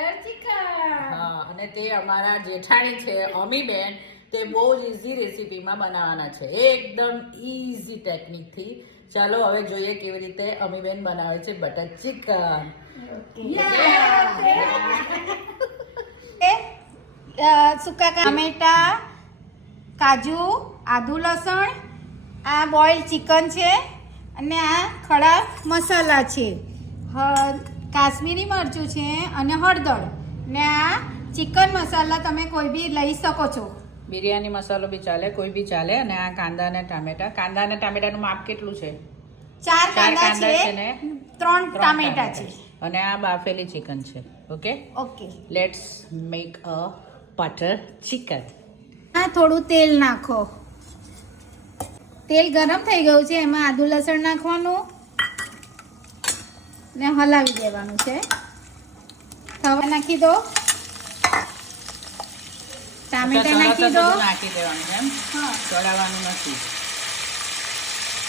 Butter chicken. હા, અને તે અમારા જેઠાણી છે અમીબેન, તે બહુ જ ઈઝી રેસીપીમાં બનાવવાના છે, એકદમ ઈઝી ટેકનિકથી. ચાલો હવે જોઈએ કેવી રીતે અમીબેન બનાવે છે બટર ચિકન. સૂકા ટામેટા, કાજુ, આદુ લસણ, આ બોઇલ ચિકન છે અને આ ખડા મસાલા છે, કાશ્મીરી મરચું છે અને હળદર, ને આ ચિકન મસાલા તમે કોઈ બી લઈ શકો છો. બિરયાની મસાલો બી ચાલે, કોઈ બી ચાલે. અને આ કાંદા અને ટામેટા. કાંદા અને ટામેટાનું માપ કેટલું છે? 4 કાંદા છે ને 3 ટામેટા છે અને આ બાફેલી ચિકન છે. Okay, okay. Let's make a butter chicken. આ થોડું તેલ નાખો. તેલ ગરમ થઈ ગયું છે, એમાં આદુ લસણ નાખવાનું ને હલાવી દેવાનું છે. હવે નાખી દો, ટામેટા નાખી દો, નાખી દેવાનું છે, એમ હા, ચડાવવાનું નથી.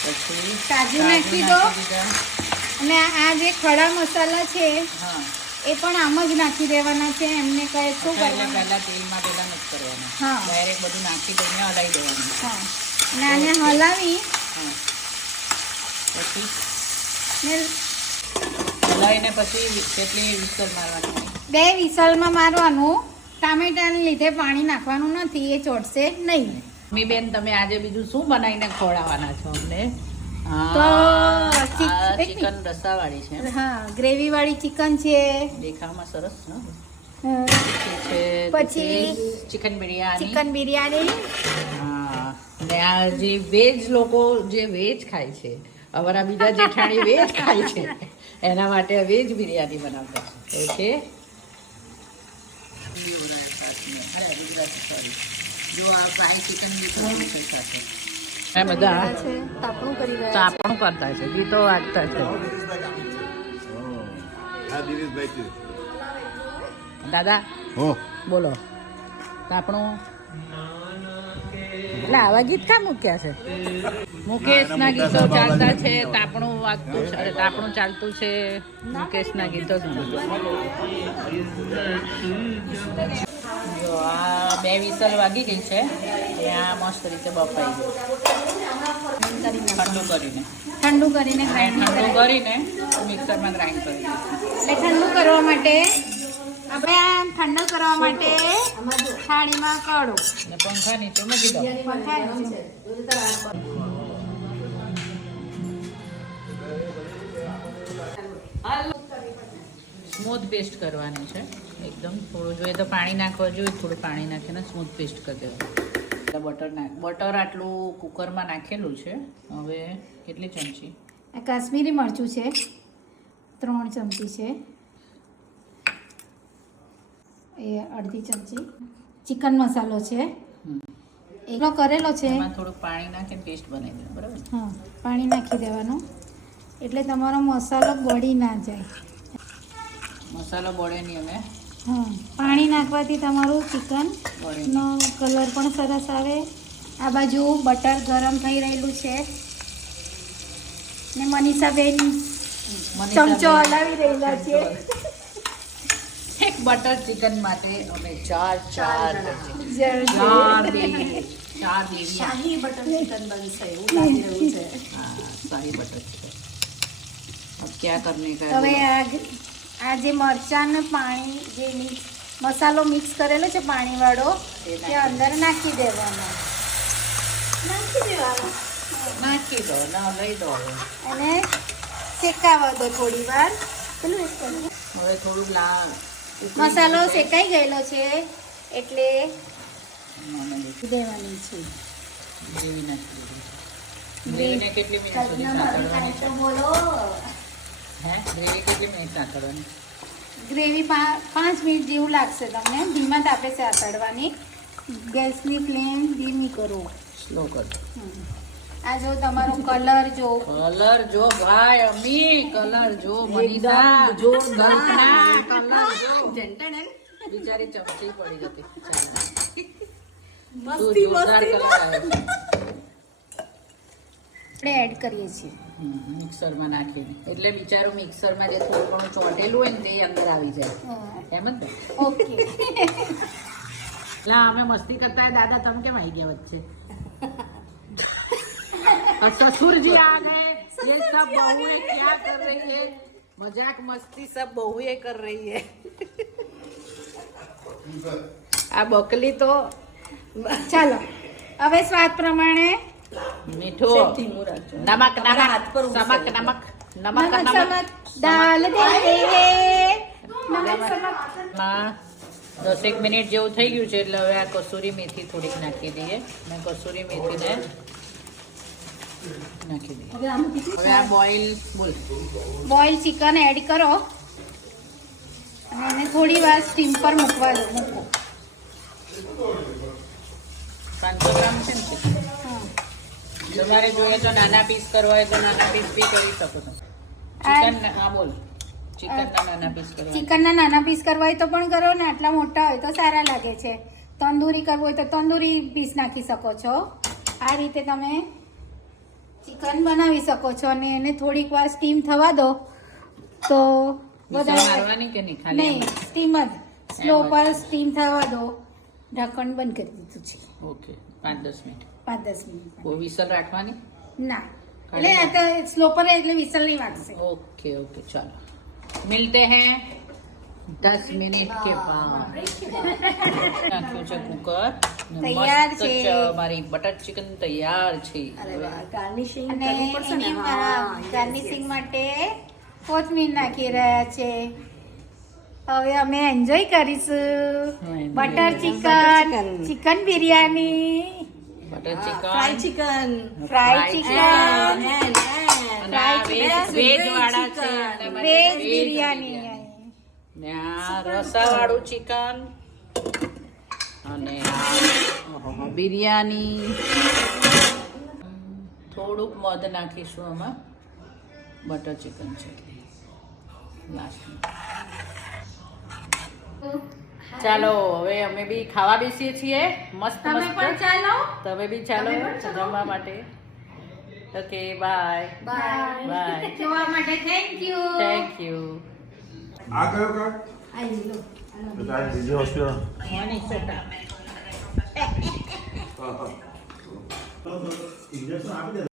પછી કાજુ નાખી દો. દીધા. અને આ જે ખડા મસાલા છે હા, એ પણ આમ જ નાખી દેવાના છે. એમને કહે શું એટલે કરવાનું? પહેલા તેલમાં પેલા નથી કરવાનું, હા. ડાયરેક્ટ બધું નાખી દઈને હલાવી દેવાનું. હા, અને આને હલાવી હા, પછી ને હલાવીને પછી કેટલી વિસલ મારવાની? 2 વિસલમાં મારવાનું. ટામેટાને લીધે પાણી નાખવાનું નથી, એ ચોટશે નહીં. મી બેન, તમે આજે બીજું શું બનાવીને ખવડાવવાના છો અમને? તો ચિકન રસાવાળી છે. હા, ગ્રેવી વાળી ચિકન છે. દેખાવમાં સરસ ને? પછી ચિકન બિરયાની. ચિકન બિરયાની. હા, ને આ જે વેજ લોકો જે વેજ ખાય છે, અમારા બીજા જેઠાણી વેજ ખાય છે, એના માટે વેજ બિરયાની બનાવતા છે. ઓકે, જો આ ફ્રાય ચિકન બી છે સાથે. એ બધા તાપણું કરી રહ્યા ચાપણું કરતા છે, ગીતો વાગતા છે. દાદા બોલો, તાપણું એટલે આવા ગીત કા મૂક્યા છે? મુકેશના ગીતો ચાલતા છે, તાપણું વાગતું છે, તાપણું ચાલતું છે. મુકેશના ગીતો જો આ 2 વિસલ વાગી ગઈ છે, ત્યાં મસ્ત રીતે બફાઈ ગયું. ઠંડુ કરીને ઠંડુ કરીને ગ્રાઇન્ડ ઠંડુ કરીને મિક્સરમાં ગ્રાઇન્ડ કરી દઈશું. એટલે ઠંડુ કરવા માટે આપણે આ ઠંડુ કરવા માટે થાળીમાં કાઢો. અને પંખા નીચે મૂકી દો. સ્મૂથ પેસ્ટ કરવાની છે એકદમ. થોડું જોઈએ તો પાણી નાખવા જોઈએ, થોડું પાણી નાખીને સ્મૂથ પેસ્ટ કરી દેવાનું. બટર આટલું કુકરમાં નાખેલું છે. હવે કેટલી ચમચી? આ કાશ્મીરી મરચું છે 3 ચમચી છે, એ અડધી ચમચી. ચિકન મસાલો છે એકલો કરેલો છે, એમાં થોડું પાણી નાખીને પેસ્ટ બનાવી દેવાનું, બરાબર? હા, પાણી નાખી દેવાનું એટલે તમારો મસાલો બળી ના જાય. મસાલો બળે નહીં. અમે હા, પાણી નાખવાથી તમારું ચિકનનો કલર પણ સરસ આવે. આ બાજુ બટર ગરમ થઈ રહેલું છે ને મનીષાબેન ચમચો હલાવી રહેલા છે. એક બટર ચિકન માટે અમે ચાર શાહી બટર ચિકન બનશે એવું લાગી રહ્યું છે. हाँ शाही बटर है। अब क्या करने का હવે આ જે મરચાંનું પાણી જે મસાલો મિક્સ કરેલો છે પાણીવાળો તે અંદર નાખી દેવાનો. નાખી દો ના લઈ દો. અને શેકાવા દો થોડી વાર. હવે થોડું મસાલો શેકાઈ ગયેલો છે એટલે દેવાની છે. ગ્રેવી નાખી દીધી. ગ્રેવીને કેટલી મિનિટ સુધી સાંતળવાની છે? હે ગ્રેવી કેટલી મિનિટ સાંતળવાની? ગ્રેવી 5 મિનિટ જેવું લાગશે તમને. ધીમા તાપે સાતળવાની. ગેસની ફ્લેમ ધીમી કરો. સ્લો કરો. આ જો તમારો કલર જો ભાઈ અમી કલર જો મનીષા જો કલર જો બિચારી ચમચી પડી જતી. મસ્તી કલર આવે. આપણે એડ કરીએ છીએ. મિક્સરમાં નાખીને એટલે બિચારું મિક્સરમાં જે થોડું ઘણું ચોટેલું હોય ને તે અંદર આવી જાય એમ જ ને. ઓકે. લા અમે મસ્તી કરતા હે દાદા, તમે કેમ આવી ગયા વચ્ચે? ससुर जी आ गए, ये सब बहुएं क्या कर रही है? मजाक मस्ती सब बहुएं कर रही है. આ બકલી તો ચાલો હવે સ્વાદ પ્રમાણે મીઠું, નમક નમક નમક નમક નમક નમક દાલ દે નમક સમક. 10 મિનિટ જેવું થઈ ગયું છે એટલે હવે આ કસૂરી મેથી થોડીક નાખી દઈએ. મેં કસૂરી મેથીને નાખી દઈએ. હવે આ બોઇલ ચિકન એડ કરો અને એને થોડી વાર સ્ટીમ પર મૂકો. 500 ગ્રામ છે ને chicken. તમારે જોઈએ તો નાના પીસ કરવા હોય તો નાના પીસ બી કરી શકો છો. ચિકન હા બોલ, ચિકનના નાના પીસ કરવા. ચિકનના નાના પીસ કરવા હોય તો પણ કરો ને આટલા મોટા હોય તો સારા લાગે છે. તંદૂરી કરવું હોય તો તંદૂરી પીસ નાખી શકો છો. આ રીતે તમે ચિકન બનાવી શકો છો અને એને થોડીક વાર સ્ટીમ થવા દો તો મારવાની કે નહીં, ખાલી નહીં સ્ટીમ જ સ્લો પર સ્ટીમ થવા દો. ઢક્કણ બંધ કરી દીધું છે. Okay 5-10 minute. 5-10 મિનિટ કોઈ વિસલ રાખવાની? ના, એટલે આ તો સ્લો પર એટલે વિસલ નહીં વાગશે. ओके ओके चलो मिलते हैं 10 मिनट के बाद. નાખ્યું છે કુકર. તૈયાર મસ્ત છે. મારી બટર ચિકન તૈયાર છે. ગાર્નિશિંગ અને એની ગાર્નિશિંગ માટે કોથમીર નાખી રહ્યા છે. હવે અમે એન્જોય કરીશું butter chicken, chicken biryani, butter fry chicken, chicken, fry chicken, veg વાળા છે એટલે મને વેજ veg બિરયાની. ને આ રસાવાળું ચિકન અને આ બિરયાની. થોડુંક મધ નાખીશું આમાં. બટર ચિકન છે લાસ્ટમાં. ચાલો હવે અમે બી ખાવા બેસીએ છીએ. મસ્ત તમે પણ મસ્ત. ચાલો. તમે બી ચાલો જમવા માટે. Okay bye bye. જોવા માટે થેન્ક યુ. Thank you. આ કયો કાર્ડ? તો આ બીજી હોસ્પિટલ. મોર્નિંગ સોટા. હા હા. ઇન્જેક્શન આપી દે.